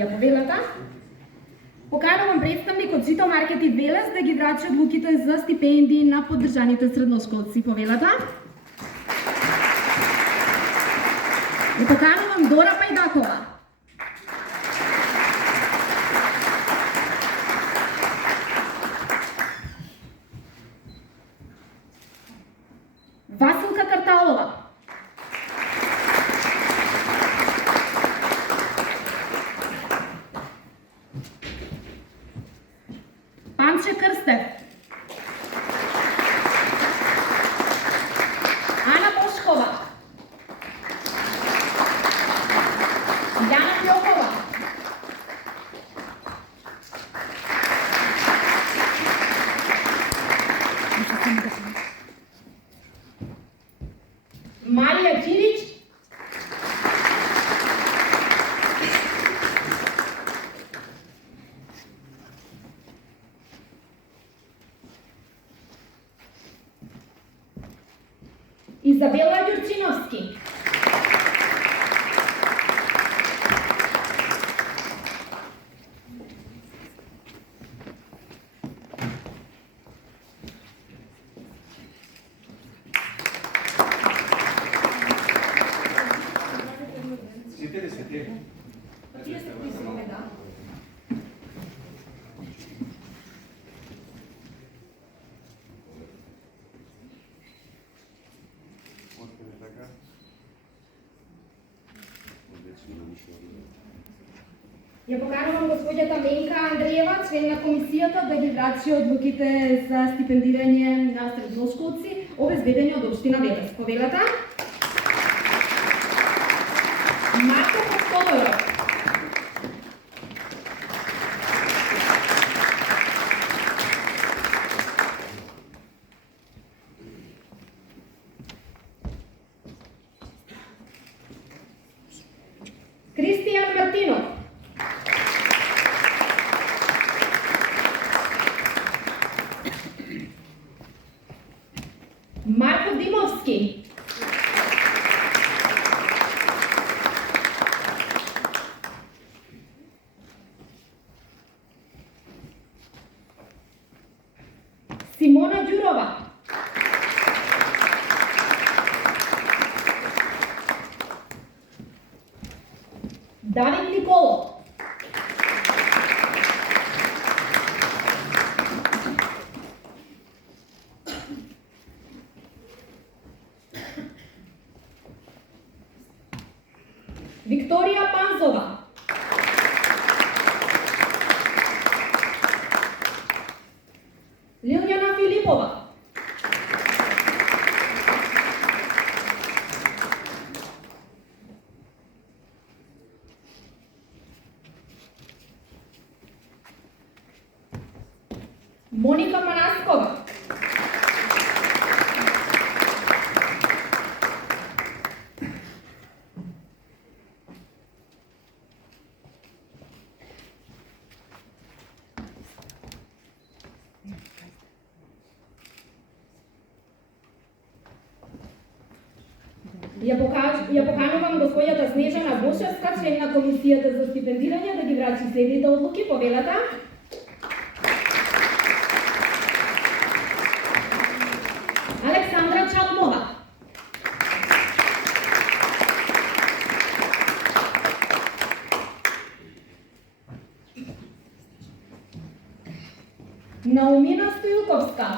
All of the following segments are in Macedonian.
ја повелата. Поканувам представник од Жито Маркет и Велес да ги врачи одлуките за стипендии на поддржаните средношколци повелата. И поканувам Дора Пајдакова. Василка Карталова. Панче Крстев. Ана Бошкова. Јана Јокова. Марија Кирич. Изабела Ѓурчиновски. Ја поканувам господјата Менка Андреева, член на комисијата, да ги врачи одлуките за стипендирање на средношколци обезбедени од општина Велес. Повелата. Марко Костодоров. Кристијан Мартинов. Марко Димовски. Симона Ѓурова. Давид Николов. Викторија Панзова. Лилјана Филипова. Моника Манаскова. Ја поканувам господјата Снежана Бошевска, член на комисијата за стипендирање, да ги врачи следните одлуки. Повелата. Александра Чалмова. Наумина Стојуковска.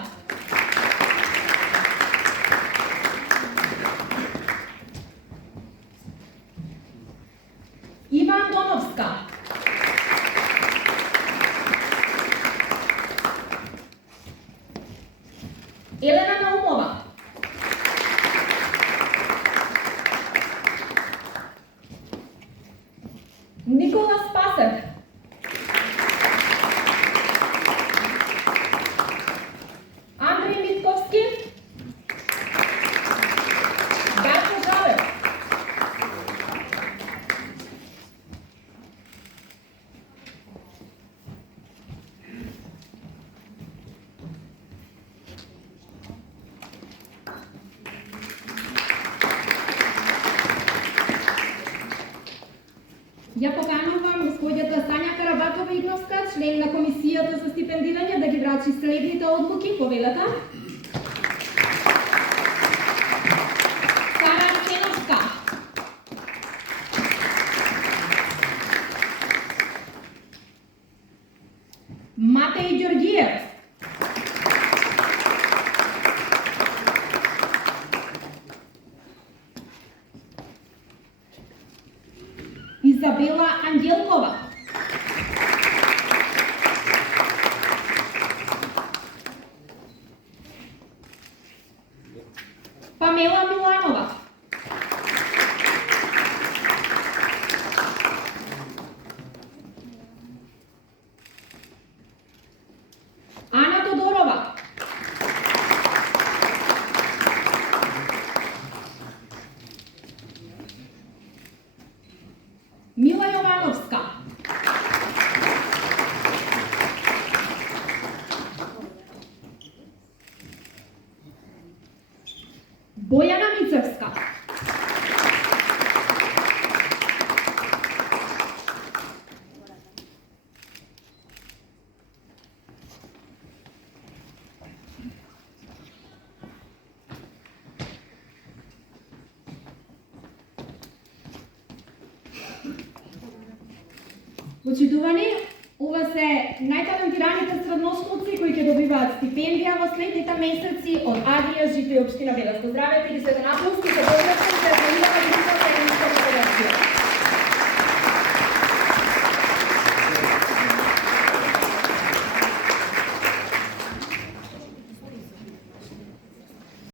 Иван Доновска. Елена Наумова. Никола Спасев. Андрей Митковски. Дарко Жалев. Ја поканувам господјата член на комисијата за стипендирање, да ги врачи следните одлуки, повелата. Сара Арсеновска. Матеј Ѓоргиев. Изабела Ангелкова. Памела Миланова. Ана Тодорова. Мила Јовановска. Бојана Мицевска. Почитувани, ова се најталентираните средношколци кои ќе добиваат стипендија во следните месеци од Адрија, Житој, општина Белевско. Здравјте и се да напусти,